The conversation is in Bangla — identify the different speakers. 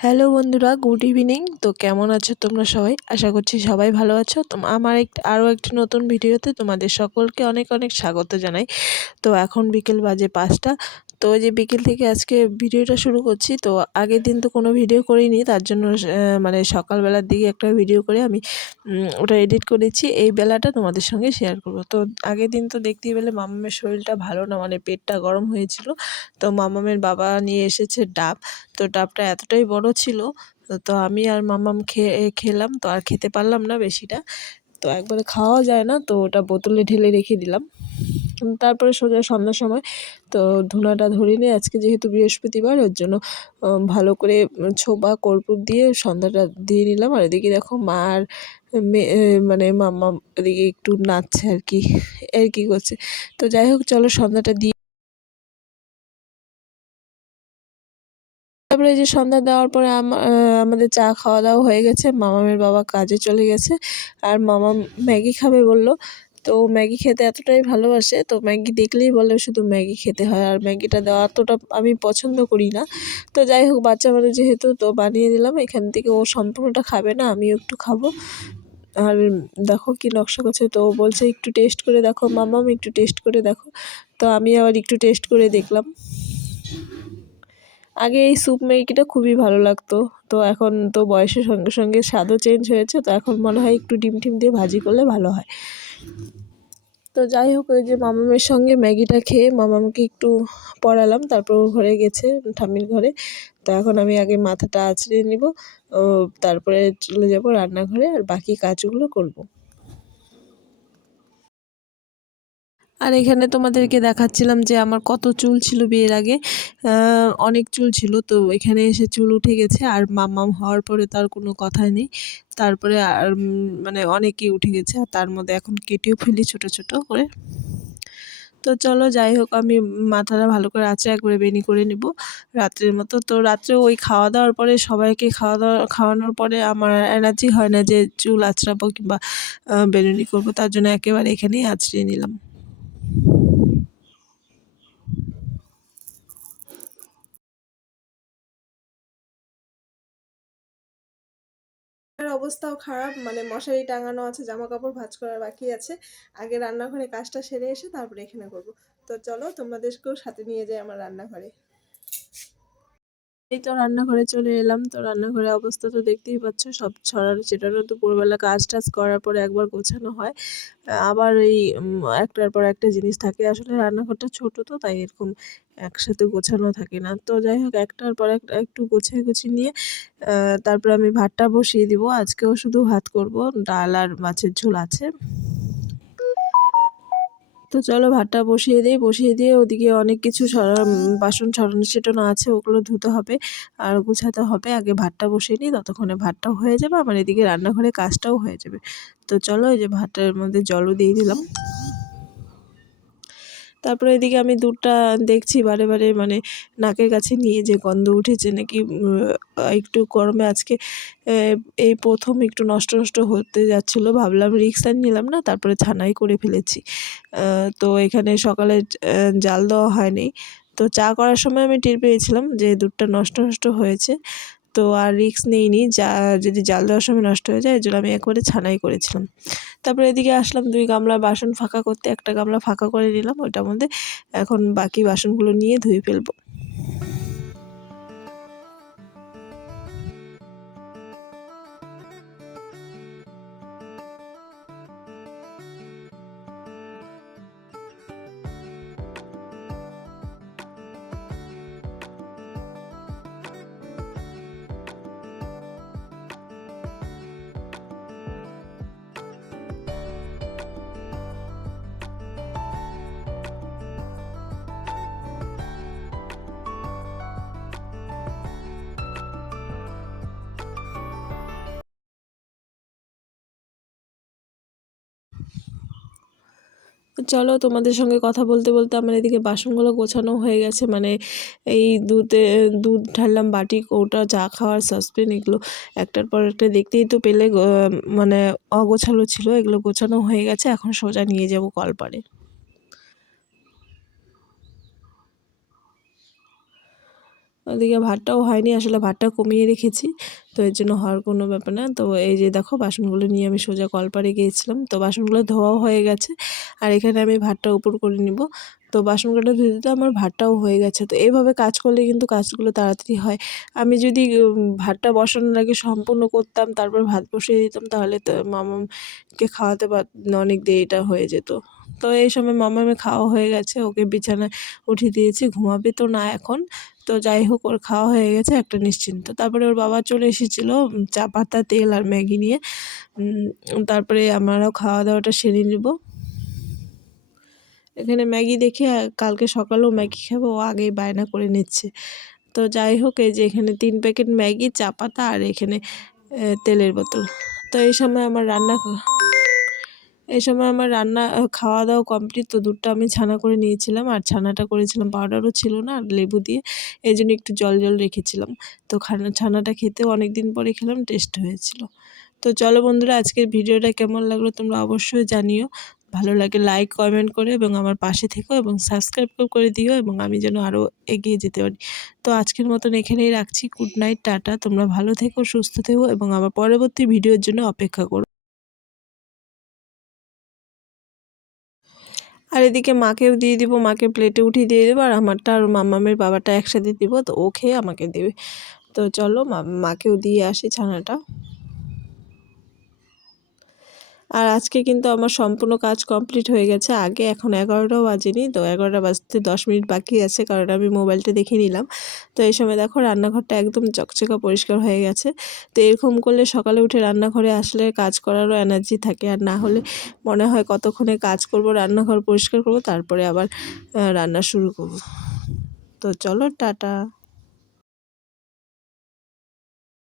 Speaker 1: হ্যালো বন্ধুরা, গুড ইভিনিং। তো কেমন আছো তোমরা সবাই? আশা করছি সবাই ভালো আছো। তো আমার এক আরও একটি নতুন ভিডিওতে তোমাদের সকলকে অনেক অনেক স্বাগত জানাই। তো এখন বিকেল বাজে পাঁচটা। তো ওই যে বিকেল থেকে আজকে ভিডিওটা শুরু করছি, তো আগের দিন তো কোনো ভিডিও করিনি, তার জন্য মানে সকালবেলার দিকে একটা ভিডিও করে আমি ওটা এডিট করেছি, এই বেলাটা তোমাদের সঙ্গে শেয়ার করব। তো আগের দিন তো দেখতেই পেলে মামামের শরীরটা ভালো না মানে পেটটা গরম হয়েছিল, তো মামামের বাবা নিয়ে এসেছে ডাব, তো ডাবটা এতটাই বড় ছিল, তো আমি আর মামাম খেয়ে খেলাম, তো আর খেতে পারলাম না বেশিটা, তো একবারে খাওয়া যায় না, তো ওটা বোতলে ঢেলে রেখে দিলাম। তারপরে সোজা সন্ধ্যার সময়। তো ধুনাটা ধরে নিয়ে আজকে যেহেতু বৃহস্পতিবার, ওর জন্য ভালো করে ছোবা কর্পূর দিয়ে সন্ধ্যাটা দিয়ে নিলাম। আর এদিকে দেখো মা আর মানে মাম্মা এদিকে একটু নাচছে আর কি আর কি করছে। তো যাই হোক, চলো সন্ধ্যাটা দিয়ে তারপরে যে সন্ধ্যা দেওয়ার পরে আমাদের চা খাওয়া দাওয়া হয়ে গেছে। মামামের বাবা কাজে চলে গেছে। আর মামা ম্যাগি খাবে বলল। তো ম্যাগি খেতে এতটাই ভালোবাসে, তো ম্যাগি দেখলেই বলে শুধু ম্যাগি খেতে হয়। আর ম্যাগিটা দেওয়া অতটা আমি পছন্দ করি না। তো যাই হোক, বাচ্চা মানে যেহেতু তো বানিয়ে দিলাম, এখান থেকে ও সম্পূর্ণটা খাবে না, আমিও একটু খাব। আর দেখো কি নকশা করছে, তো ও বলছে একটু টেস্ট করে দেখো মামাম একটু টেস্ট করে দেখো। তো আমি আবার একটু টেস্ট করে দেখলাম। আগে এই স্যুপ ম্যাগিটা খুবই ভালো লাগতো, তো এখন তো বয়সের সঙ্গে সঙ্গে স্বাদও চেঞ্জ হয়েছে, তো এখন মনে হয় একটু ডিম টিম দিয়ে ভাজি করলে ভালো হয়। তো যাই হোক, ওই যে মামামের সঙ্গে ম্যাগিটা খেয়ে মামামকে একটু পড়ালাম, তারপর ও ঘরে গেছে, ঠাম্মির ঘরে। তো এখন আমি আগে মাথাটা আঁচড়ে নিব তারপরে চলে যাব রান্নাঘরে, আর বাকি কাজগুলো করব। আর এখানে তোমাদেরকে দেখাচ্ছিলাম যে আমার কত চুল ছিল বিয়ের আগে। অনেক চুল ছিল, তো এখানে এসে চুল উঠে গেছে আর মাম্মাম হওয়ার পরে তার কোনো কথাই নেই। তারপরে আর মানে অনেকই উঠে গেছে আর তার মধ্যে এখন কেটেও ফেলি ছোট ছোট করে। তো চলো যাই হোক, আমি মাথাটা ভালো করে আছে একবারে বেনি করে নিব রাত্রের মতো। তো রাত্রে ওই খাওয়া দাওয়ার পরে সবাইকে খাওয়া দাওয়া, খাওয়ানোর পরে আমার এনার্জি হয় না যে চুল আঁচড়াবো কিংবা বেনুনি করব, তার জন্য একেবারে এখানেই আঁচড়িয়ে নিলাম। অবস্থাও খারাপ মানে মশারি টাঙানো আছে জামা কাপড় ভাজ করার বাকি আছে। আগে রান্নাঘরে কাজটা সেরে এসে তারপরে এখানে করব। তো চলো তোমাদেরকেও সাথে নিয়ে যাই আমার রান্নাঘরে। এই তো রান্নাঘরে চলে এলাম। তো রান্নাঘরের অবস্থা তো দেখতেই পাচ্ছ, সব ছড়ানো ছেটানো দুপুরবেলা কাজ টাজ করার পরে একবার গোছানো হয়। আবার এই একটার পর একটা জিনিস থাকে। আসলে রান্নাঘরটা ছোট তো, তাই এরকম একসাথে গোছানো থাকে না। তো যাই হোক, একটার পর একটা একটু গুছিয়ে গুছিয়ে নিয়ে তারপর আমি ভাতটা বসিয়ে দিব। আজকেও শুধু ভাত করব। ডাল আর মাছের ঝোল আছে। তো চলো ভাতটা বসিয়ে দিই, বসিয়ে দিয়ে ওদিকে অনেক কিছু বাসন সরানো ছেটানো আছে, ওগুলো ধুতে হবে আর গুছাতে হবে। আগে ভাতটা বসিয়ে নিই, ততক্ষণে ভাতটাও হয়ে যাবে আমার এদিকে রান্নাঘরে কাজটাও হয়ে যাবে। তো চলো এই যে ভাতটার মধ্যে জলও দিয়ে দিলাম। তারপরে এদিকে আমি দুধটা দেখছি বারে বারে মানে নাকের কাছে নিয়ে যে গন্ধ উঠেছে নাকি একটু গরমে আজকে এই প্রথম একটু নষ্ট নষ্ট হতে যাচ্ছিল। ভাবলাম রিক্স নিলাম না, তারপরে ছানাই করে ফেলেছি। তো এখানে সকালে জাল দেওয়া হয়নি। তো চা করার সময় আমি টের পেয়েছিলাম যে দুধটা নষ্ট নষ্ট হয়েছে। তো আর রিক্স নিইনি। যা, যদি জাল দেওয়ার সময় নষ্ট হয়ে যায় এর জন্য আমি একবারে ছানাই করেছিলাম। তারপরে এদিকে আসলাম, দুই গামলা বাসন ফাঁকা করতে, একটা গামলা ফাঁকা করে নিলাম ওইটার মধ্যে এখন বাকি বাসনগুলো নিয়ে ধুয়ে ফেলব। চলো তোমাদের সঙ্গে কথা বলতে বলতে আমার এদিকে বাসনগুলো গোছানো হয়ে গেছে। মানে এই দুধে, দুধ ঢাললাম, বাটি, কৌটা, চা খাওয়ার সসপেন এগুলো একটার পর একটা দেখতেই তো পেলে মানে অগোছালো ছিল, এগুলো গোছানো হয়ে গেছে। এখন সোজা নিয়ে যাব কলপারে। ওদিকে ভাতটাও হয়নি, আসলে ভাতটা কমিয়ে রেখেছি। তো এর জন্য হওয়ার কোনো ব্যাপার না। তো এই যে দেখো, বাসনগুলো নিয়ে আমি সোজা কলপারে গিয়েছিলাম। তো বাসনগুলো ধোয়াও হয়ে গেছে আর এখানে আমি ভাতটা উপর করে নিব। তো বাসনগুলো ধুয়ে দিতে আমার ভাতটাও হয়ে গেছে। তো এইভাবে কাজ করলে কিন্তু কাজগুলো তাড়াতাড়ি হয়। আমি যদি ভাতটা বসানোর আগে সম্পূর্ণ করতাম, তারপর ভাত বসিয়ে দিতাম, তাহলে তো মামাকে খাওয়াতে পার, অনেক দেরিটা হয়ে যেত। তো এই সময় মামামের খাওয়া হয়ে গেছে। ওকে বিছানায় উঠিয়ে দিয়েছি। ঘুমাবে তো না এখন। তো যাই হোক, ওর খাওয়া হয়ে গেছে, একটা নিশ্চিন্ত। তারপরে ওর বাবা চলে এসেছিল চা, পাতা, তেল আর ম্যাগি নিয়ে। তারপরে আমরাও খাওয়া দাওয়াটা সেরে নেব। এখানে ম্যাগি দেখে কালকে সকালেও ম্যাগি খাব, ও আগেই বায়না করে নিচ্ছে। তো যাই হোক, এই যে এখানে তিন প্যাকেট ম্যাগি, চা, পাতা আর এখানে তেলের বোতল। তো এই সময় আমার রান্না এই সময় আমার রান্না খাওয়া দাওয়া কমপ্লিট তো দুধটা আমি ছানা করে নিয়েছিলাম আর ছানাটা করেছিলাম পাউডারও ছিল না আর লেবু দিয়ে, এই জন্য একটু জল জল রেখেছিলাম। তো খানা, ছানাটা খেতেও অনেক দিন পরে খেলাম টেস্ট হয়েছিল। তো চলো বন্ধুরা, আজকের ভিডিওটা কেমন লাগল তোমরা অবশ্যই জানিও। ভালো লাগে লাইক কমেন্ট করে এবং আমার পাশে থেকো এবং সাবস্ক্রাইব করে দিও এবং আমি যেন আরও এগিয়ে যেতে পারি। তো আজকের মতন এখানেই রাখছি। Good night tata. তোমরা ভালো থেকো, সুস্থ থেকো এবং আমার পরবর্তী ভিডিওর জন্য অপেক্ষা করো। আর এদিকে মাকেও দিয়ে দিব, মাকে প্লেটে উঠিয়ে দিয়ে দেবো আর আমারটা আর মামামের বাবাটা একসাথে দিব, তো ও খেয়ে আমাকে দেবে। তো চলো মাকেও দিয়ে আসি ছানাটা। আর আজকে কিন্তু আমার সম্পূর্ণ কাজ কমপ্লিট হয়ে গেছে। আগে এখন এগারোটাও বাজেনি, তো এগারোটা বাজতে দশ মিনিট বাকি আছে, কারণ আমি মোবাইলটা দেখে নিলাম। তো এই সময় দেখো রান্নাঘরটা একদম চকচকা পরিষ্কার হয়ে গেছে। তো এরকম করলে সকালে উঠে রান্নাঘরে আসলে কাজ করারও এনার্জি থাকে। আর না হলে মনে হয় কতক্ষণে কাজ করব, রান্নাঘর পরিষ্কার করব, তারপরে আবার রান্না শুরু করব। তো চলো, টাটা।